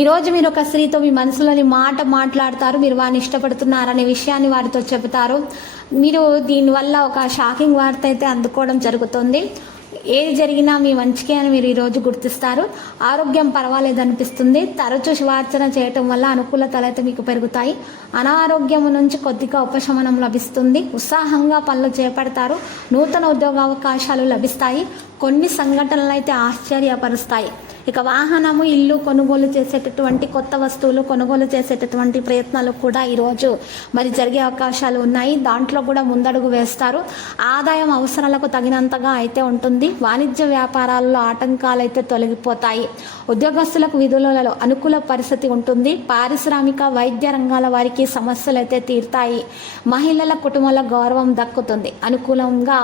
ఈరోజు మీరు ఒక స్త్రీతో మీ మనసులోని మాట మాట్లాడతారు మీరు వారిని ఇష్టపడుతున్నారనే విషయాన్ని వారితో చెబుతారు. మీరు దీనివల్ల ఒక షాకింగ్ వార్త అయితే అందుకోవడం జరుగుతుంది. ఏది జరిగినా మీ మంచికే అని మీరు ఈరోజు గుర్తిస్తారు. ఆరోగ్యం పర్వాలేదు అనిపిస్తుంది. తరచూ శివార్చన చేయటం వల్ల అనుకూలతలు అయితే మీకు పెరుగుతాయి. అనారోగ్యం నుంచి కొద్దిగా ఉపశమనం లభిస్తుంది. ఉత్సాహంగా పనులు చేపడతారు. నూతన ఉద్యోగ అవకాశాలు లభిస్తాయి. కొన్ని సంఘటనలు అయితే ఆశ్చర్యపరుస్తాయి. ఇక వాహనము ఇల్లు కొనుగోలు చేసేటటువంటి కొత్త వస్తువులు కొనుగోలు చేసేటటువంటి ప్రయత్నాలు కూడా ఈరోజు మరి జరిగే అవకాశాలు ఉన్నాయి. దాంట్లో కూడా ముందడుగు వేస్తారు. ఆదాయం అవసరాలకు తగినంతగా అయితే ఉంటుంది. వాణిజ్య వ్యాపారాల్లో ఆటంకాలు అయితే తొలగిపోతాయి. ఉద్యోగస్తులకు విధులలో అనుకూల పరిస్థితి ఉంటుంది. పారిశ్రామిక వైద్య రంగాల వారికి సమస్యలు అయితే తీరుతాయి. మహిళల కుటుంబాల గౌరవం దక్కుతుంది. అనుకూలంగా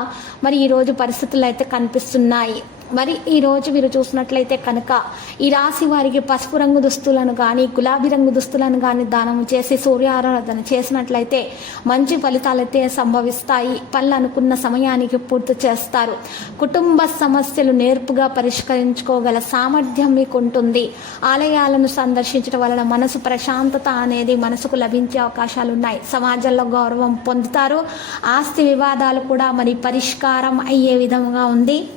మరి ఈరోజు పరిస్థితులు అయితే కనిపిస్తున్నాయి. మరి ఈ రోజు మీరు చూసినట్లయితే కనుక ఈ రాశి వారికి పసుపు రంగు దుస్తులను కానీ గులాబీ రంగు దుస్తులను కానీ దానం చేసి సూర్యారాధన చేసినట్లయితే మంచి ఫలితాలైతే సంభవిస్తాయి. పనులు అనుకున్న సమయానికి పూర్తి చేస్తారు. కుటుంబ సమస్యలు నేర్పుగా పరిష్కరించుకోగల సామర్థ్యం మీకు ఉంటుంది. ఆలయాలను సందర్శించడం వలన మనసు ప్రశాంతత అనేది మనసుకు లభించే అవకాశాలు ఉన్నాయి. సమాజంలో గౌరవం పొందుతారు. ఆస్తి వివాదాలు కూడా మరి పరిష్కారం అయ్యే విధంగా ఉంది.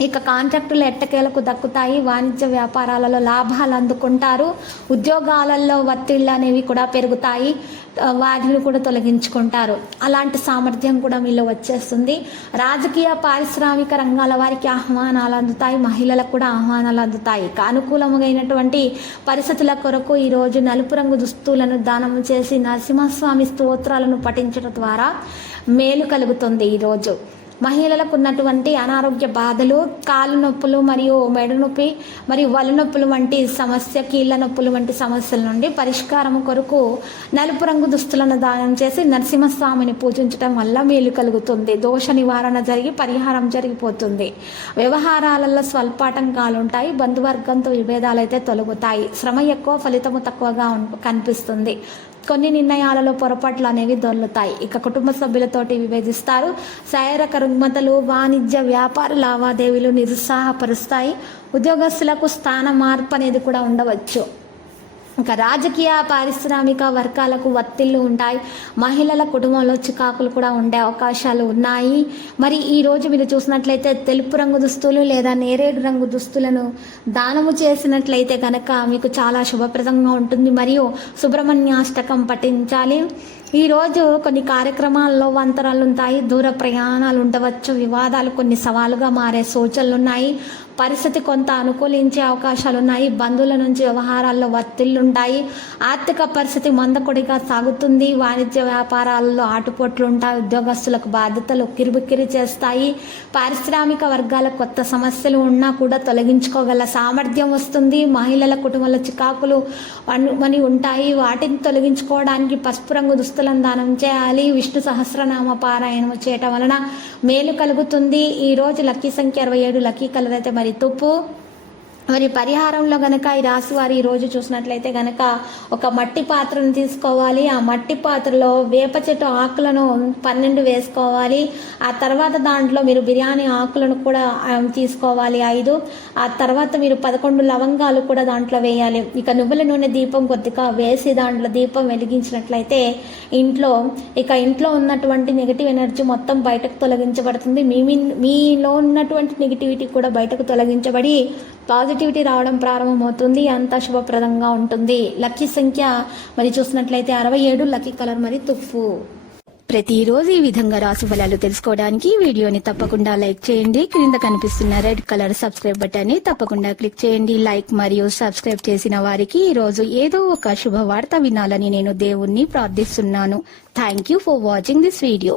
ఇక కాంట్రాక్టులు ఎట్టకేలకు దక్కుతాయి వాణిజ్య వ్యాపారాలలో లాభాలు అందుకుంటారు ఉద్యోగాలలో ఒత్తిళ్ళు అనేవి కూడా పెరుగుతాయి ఆ, వాటిని కూడా తొలగించుకుంటారు. అలాంటి సామర్థ్యం కూడా మీలో వచ్చేస్తుంది. రాజకీయ పారిశ్రామిక రంగాల వారికి ఆహ్వానాలు అందుతాయి మహిళలకు కూడా ఆహ్వానాలు అందుతాయి. అనుకూలమైనటువంటి పరిస్థితుల కొరకు ఈరోజు నలుపు రంగు దుస్తులను దానం చేసి నరసింహస్వామి స్తోత్రాలను పఠించడం ద్వారా మేలు కలుగుతుంది ఈరోజు మహిళలకు ఉన్నటువంటి అనారోగ్య బాధలు కాలు నొప్పులు మరియు మెడ నొప్పి మరియు వల నొప్పులు వంటి సమస్య కీళ్ళ నొప్పులు వంటి సమస్యల నుండి పరిష్కారం కొరకు నలుపు రంగు దుస్తులను దానం చేసి నరసింహస్వామిని పూజించడం వల్ల మేలు కలుగుతుంది. దోష నివారణ జరిగి పరిహారం జరిగిపోతుంది. వ్యవహారాలలో స్వల్పాటంకాలు ఉంటాయి బంధువర్గంతో విభేదాలు అయితే తొలగుతాయి. శ్రమ ఎక్కువ ఫలితము తక్కువగా ఉం- కనిపిస్తుంది. కొన్ని నిర్ణయాలలో పొరపాట్లు అనేవి దొర్లుతాయి. ఇక కుటుంబ సభ్యులతోటి విభేదిస్తారు. శారీరక రుగ్మతలు వాణిజ్య వ్యాపార లావాదేవీలు నిరుత్సాహపరుస్తాయి. ఉద్యోగస్తులకు స్థాన మార్పు అనేది కూడా ఉండవచ్చు. ఇంకా రాజకీయ పారిశ్రామిక వర్గాలకు ఒత్తిళ్ళు ఉంటాయి. మహిళల కుటుంబంలో చికాకులు కూడా ఉండే అవకాశాలు ఉన్నాయి. మరి ఈ రోజు మీరు చూసినట్లయితే తెలుపు రంగు దుస్తులు లేదా నేరేడు రంగు దుస్తులను దానము చేసినట్లయితే కనుక మీకు చాలా శుభప్రదంగా ఉంటుంది. మరియు సుబ్రహ్మణ్యాష్టకం పఠించాలి. ఈరోజు కొన్ని కార్యక్రమాల్లో వంతరాలు ఉంటాయి దూర ప్రయాణాలు ఉండవచ్చు వివాదాలు కొన్ని సవాలుగా మారే సూచనలు ఉన్నాయి పరిస్థితి కొంత అనుకూలించే అవకాశాలు ఉన్నాయి బంధువుల నుంచి వ్యవహారాల్లో ఒత్తిళ్ళు ఉంటాయి ఆర్థిక పరిస్థితి మందకొడిగా సాగుతుంది. వాణిజ్య వ్యాపారాల్లో ఆటుపోట్లు ఉంటాయి ఉద్యోగస్తులకు బాధ్యతలు కిరిబిక్కిరి చేస్తాయి. పారిశ్రామిక వర్గాల కొత్త సమస్యలు ఉన్నా కూడా తొలగించుకోగల సామర్థ్యం వస్తుంది. మహిళల కుటుంబాల చికాకులు అను- అని ఉంటాయి. వాటిని తొలగించుకోవడానికి పసుపు రంగు దుస్తు దుస్తులను దానం చేయాలి. విష్ణు సహస్రనామ పారాయణం చేయటం వలన మేలు కలుగుతుంది. ఈరోజు లక్కీ సంఖ్య అరవై ఏడు. లక్కీ కలర్ అయితే మరి తుప్పు. మరి పరిహారంలో గనక ఈ రాశి వారు రోజు చూసినట్లయితే గనక ఒక మట్టి పాత్రను తీసుకోవాలి. ఆ మట్టి పాత్రలో వేప చెట్టు ఆకులను పన్నెండు వేసుకోవాలి. ఆ తర్వాత దాంట్లో మీరు బిర్యానీ ఆకులను కూడా తీసుకోవాలి ఐదు. ఆ తర్వాత మీరు పదకొండు లవంగాలు కూడా దాంట్లో వేయాలి. ఇక నువ్వుల నూనె దీపం కొద్దిగా వేసి దాంట్లో దీపం వెలిగించినట్లయితే ఇంట్లో ఇక ఇంట్లో ఉన్నటువంటి నెగిటివ్ ఎనర్జీ మొత్తం బయటకు తొలగించబడుతుంది. మీ మీలో ఉన్నటువంటి నెగిటివిటీ కూడా బయటకు తొలగించబడి పాజిటివిటీ రావడం ప్రారంభమవుతుంది అంతా శుభప్రదంగా ఉంటుంది. లక్కీ సంఖ్య మరి చూసినట్లయితే అరవై ఏడు లక్కీ కలర్ మరి తుప్పు. ప్రతిరోజు ఈ విధంగా రాసు ఫలాలు తెలుసుకోవడానికి వీడియోని తప్పకుండా లైక్ చేయండి. క్రింద కనిపిస్తున్న రెడ్ కలర్ సబ్స్క్రైబ్ బటన్ని తప్పకుండా క్లిక్ చేయండి. లైక్ మరియు సబ్స్క్రైబ్ చేసిన వారికి ఈ రోజు ఏదో ఒక శుభవార్త వినాలని నేను దేవుణ్ణి ప్రార్థిస్తున్నాను. Thank you for watching this video